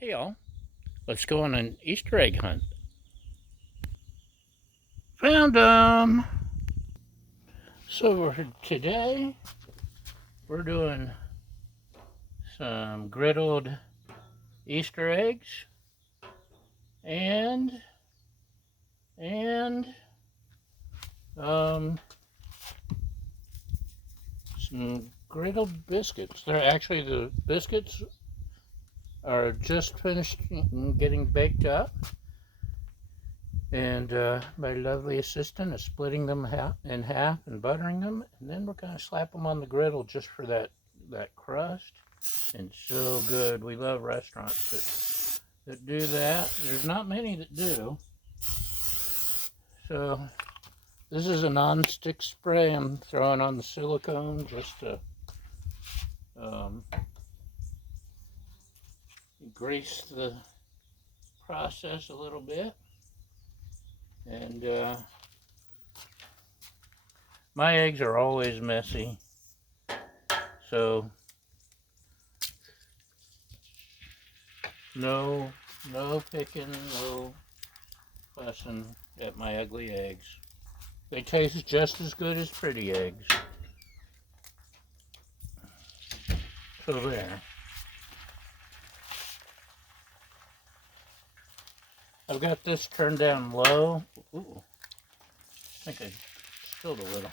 Hey y'all, let's go on an Easter egg hunt. Found them! So today we're doing some griddled Easter eggs and and um, some griddled biscuits. They're actually the biscuits are just finished getting baked up, and my lovely assistant is splitting them in half and buttering them, and then we're gonna slap them on the griddle just for that crust. And so good. We love restaurants that do that. There's not many that do. So this is a non-stick spray I'm throwing on the silicone just to grease the process a little bit. And my eggs are always messy, so no picking, no fussing at my ugly eggs. They taste just as good as pretty eggs. So there. I've got this turned down low. Ooh, I think I spilled a little.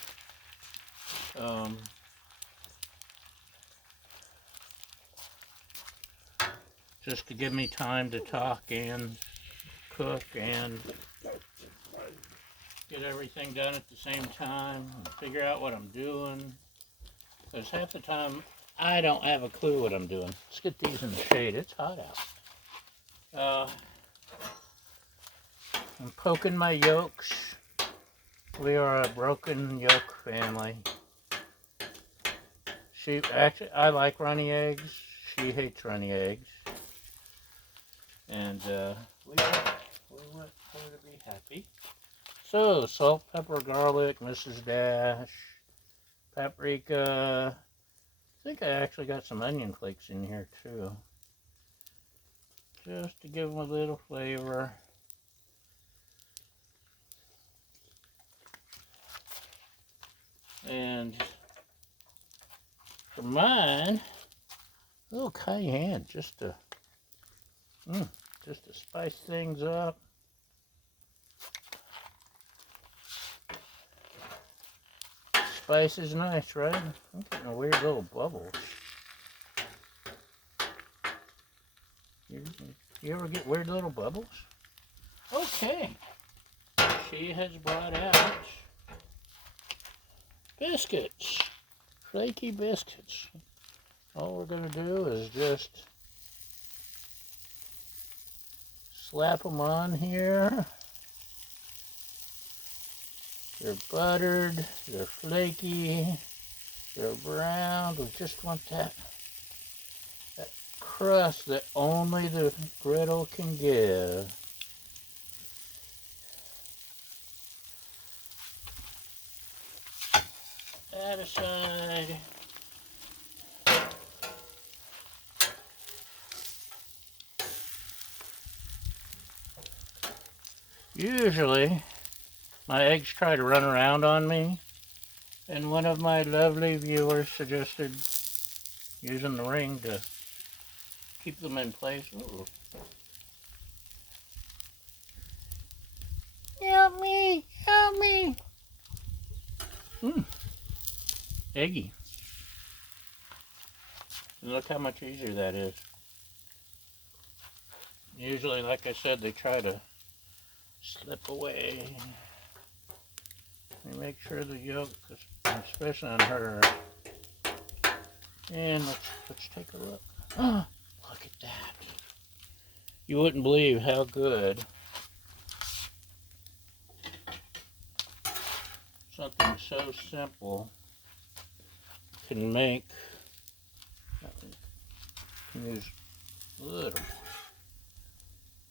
Just to give me time to talk and cook and get everything done at the same time and figure out what I'm doing. Because half the time I don't have a clue what I'm doing. Let's get these in the shade. It's hot out. I'm poking my yolks. We are a broken yolk family. I like runny eggs. She hates runny eggs. And we want her to be happy. So, salt, pepper, garlic, Mrs. Dash, paprika. I think I actually got some onion flakes in here too. Just to give them a little flavor. And for mine, a little cayenne just to spice things up. Spice is nice, right? I'm getting a weird little bubble. You ever get weird little bubbles? Okay. She has brought out biscuits. Flaky biscuits. All we're going to do is just slap them on here. They're buttered, they're flaky, they're brown. We just want that crust that only the griddle can give. That aside. Usually, my eggs try to run around on me, and one of my lovely viewers suggested using the ring to keep them in place. Ooh. Help me! Help me! Eggy. And look how much easier that is. Usually, like I said, they try to slip away. And make sure the yolk, especially on her. And let's take a look. Oh, look at that. You wouldn't believe how good something so simple can make. Can use a little more,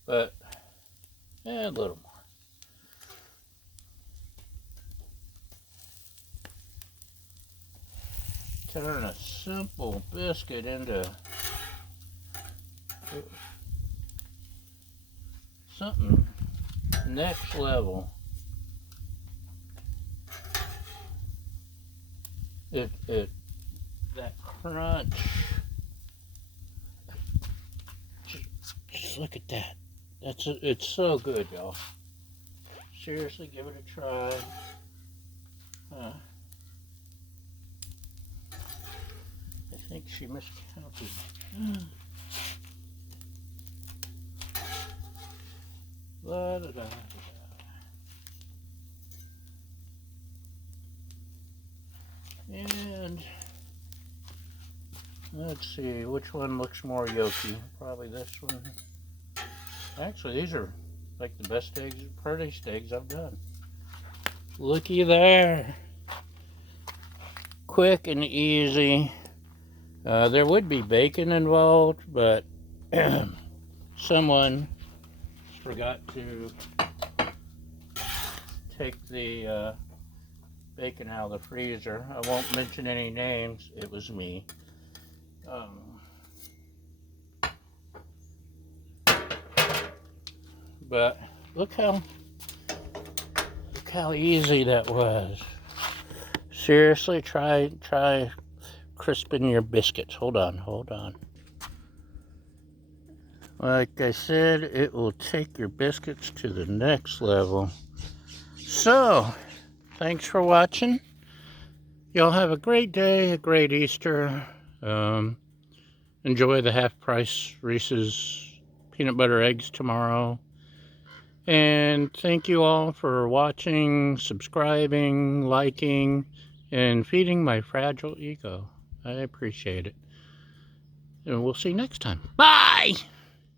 but a little more. Turn a simple biscuit into something next level. That crunch. Just look at that. It's so good, y'all. Seriously, give it a try. I think she miscounted. La, da, da, da. And let's see, which one looks more yolky? Probably this one. Actually, these are like the best eggs, prettiest eggs I've done. Looky there. Quick and easy. There would be bacon involved, but someone forgot to take the bacon out of the freezer. I won't mention any names. It was me. But look how easy that was. Seriously, try crisping your biscuits. Hold on. Like I said, it will take your biscuits to the next level. So, thanks for watching. Y'all have a great day, a great Easter. Enjoy the half-price Reese's peanut butter eggs tomorrow. And thank you all for watching, subscribing, liking, and feeding my fragile ego. I appreciate it. And we'll see you next time. Bye!